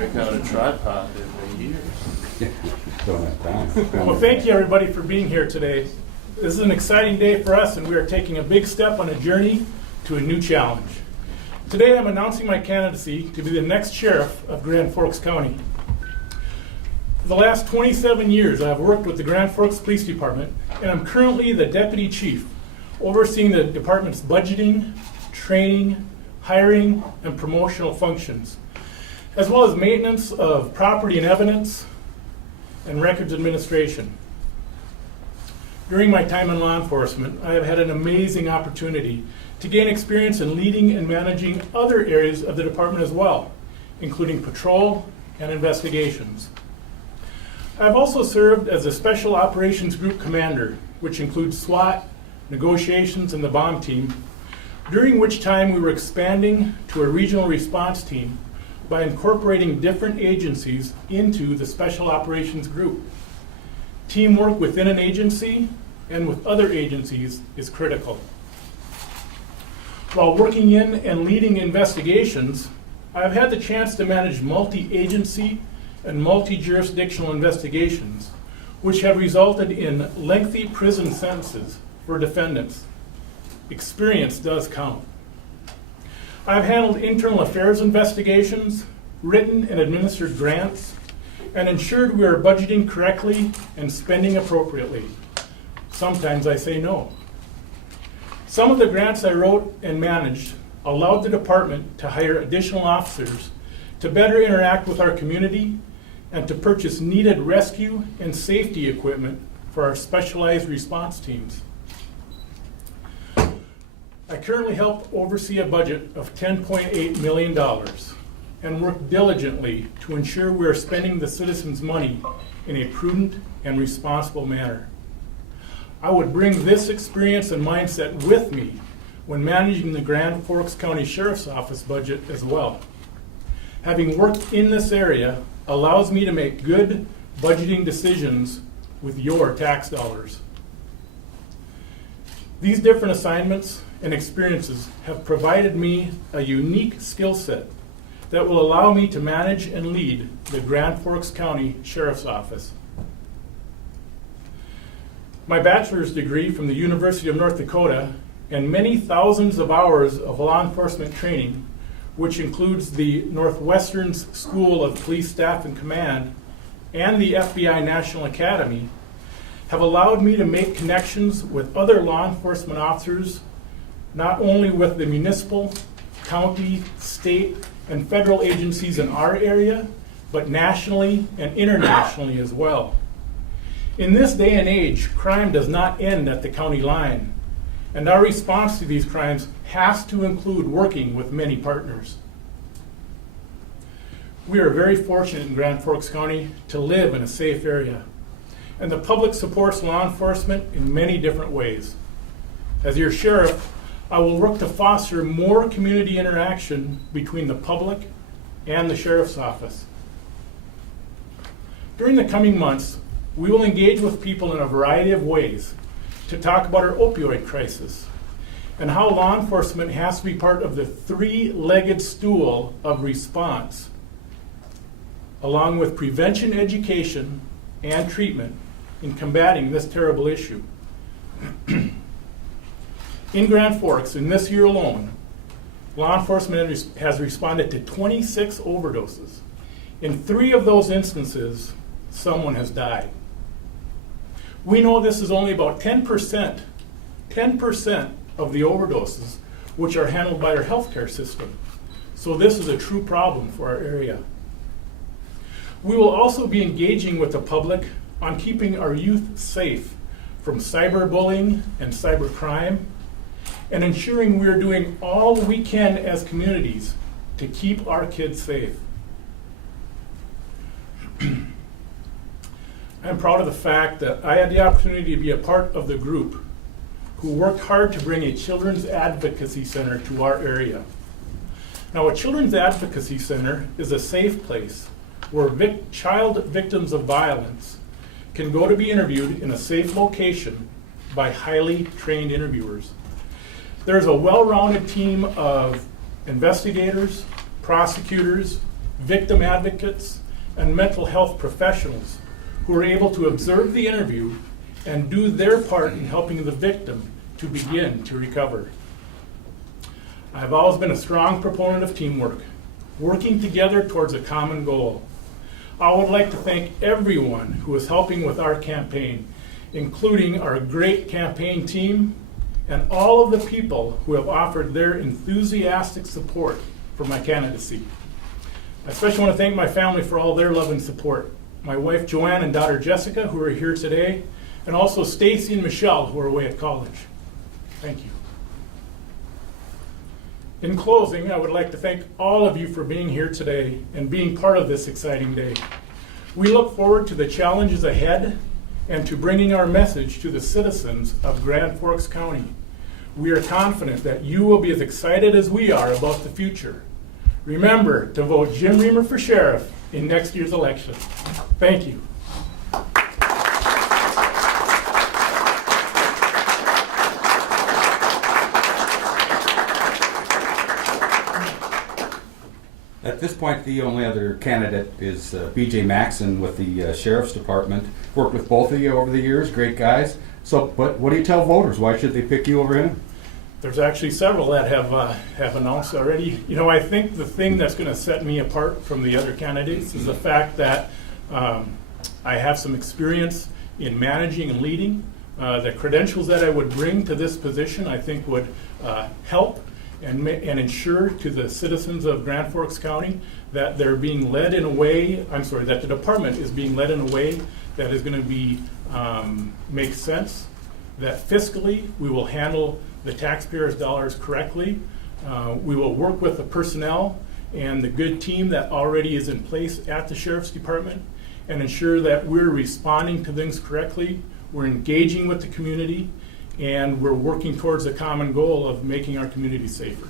break out a tripod every year. Don't have time. Well, thank you everybody for being here today. This is an exciting day for us, and we are taking a big step on a journey to a new challenge. Today I'm announcing my candidacy to be the next sheriff of Grand Forks County. For the last 27 years, I've worked with the Grand Forks Police Department, and I'm currently the deputy chief, overseeing the department's budgeting, training, hiring, and promotional functions, as well as maintenance of property and evidence and records administration. During my time in law enforcement, I have had an amazing opportunity to gain experience in leading and managing other areas of the department as well, including patrol and investigations. I've also served as a Special Operations Group Commander, which includes SWAT, negotiations, and the bomb team, during which time we were expanding to a regional response team by incorporating different agencies into the Special Operations Group. Teamwork within an agency and with other agencies is critical. While working in and leading investigations, I've had the chance to manage multi-agency and multi-jurisdictional investigations, which have resulted in lengthy prison sentences for defendants. Experience does count. I've handled internal affairs investigations, written and administered grants, and ensured we are budgeting correctly and spending appropriately. Sometimes I say no. Some of the grants I wrote and managed allowed the department to hire additional officers to better interact with our community and to purchase needed rescue and safety equipment for our specialized response teams. I currently help oversee a budget of $10.8 million and work diligently to ensure we are spending the citizens' money in a prudent and responsible manner. I would bring this experience and mindset with me when managing the Grand Forks County Sheriff's Office budget as well. Having worked in this area allows me to make good budgeting decisions with your tax dollars. These different assignments and experiences have provided me a unique skill set that will allow me to manage and lead the Grand Forks County Sheriff's Office. My bachelor's degree from the University of North Dakota and many thousands of hours of law enforcement training, which includes the Northwestern School of Police Staff and Command and the FBI National Academy, have allowed me to make connections with other law enforcement officers, not only with the municipal, county, state, and federal agencies in our area, but nationally and internationally as well. In this day and age, crime does not end at the county line, and our response to these crimes has to include working with many partners. We are very fortunate in Grand Forks County to live in a safe area, and the public supports law enforcement in many different ways. As your sheriff, I will work to foster more community interaction between the public and the sheriff's office. During the coming months, we will engage with people in a variety of ways to talk about our opioid crisis and how law enforcement has to be part of the three-legged stool of response, along with prevention, education, and treatment in combating this terrible issue. In Grand Forks, in this year alone, law enforcement has responded to 26 overdoses. In 3 of those instances, someone has died. We know this is only about 10% of the overdoses which are handled by our healthcare system. So this is a true problem for our area. We will also be engaging with the public on keeping our youth safe from cyberbullying and cybercrime, and ensuring we are doing all we can as communities to keep our kids safe. I'm proud of the fact that I had the opportunity to be a part of the group who worked hard to bring a children's advocacy center to our area. Now, a children's advocacy center is a safe place where child victims of violence can go to be interviewed in a safe location by highly trained interviewers. There's a well-rounded team of investigators, prosecutors, victim advocates, and mental health professionals who were able to observe the interview and do their part in helping the victim to begin to recover. I have always been a strong proponent of teamwork, working together towards a common goal. I would like to thank everyone who is helping with our campaign, including our great campaign team and all of the people who have offered their enthusiastic support for my candidacy. I especially want to thank my family for all their love and support. My wife Joanne and daughter Jessica, who are here today, and also Stacy and Michelle, who are away at college. Thank you. In closing, I would like to thank all of you for being here today and being part of this exciting day. We look forward to the challenges ahead and to bringing our message to the citizens of Grand Forks County. We are confident that you will be as excited as we are about the future. Remember to vote Jim Remer for sheriff in next year's election. Thank you. At this point, the only other candidate is BJ Maxson with the Sheriff's Department. Worked with both of you over the years, great guys. So, but what do you tell voters? Why should they pick you over him? There's actually several that have announced already. You know, I think the thing that's going to set me apart from the other candidates is the fact that I have some experience in managing and leading. The credentials that I would bring to this position, I think, would help and ensure to the citizens of Grand Forks County that they're being led in a way, that the department is being led in a way that is going to be make sense, that fiscally we will handle the taxpayers' dollars correctly. We will work with the personnel and the good team that already is in place at the Sheriff's Department and ensure that we're responding to things correctly, we're engaging with the community, and we're working towards a common goal of making our community safer.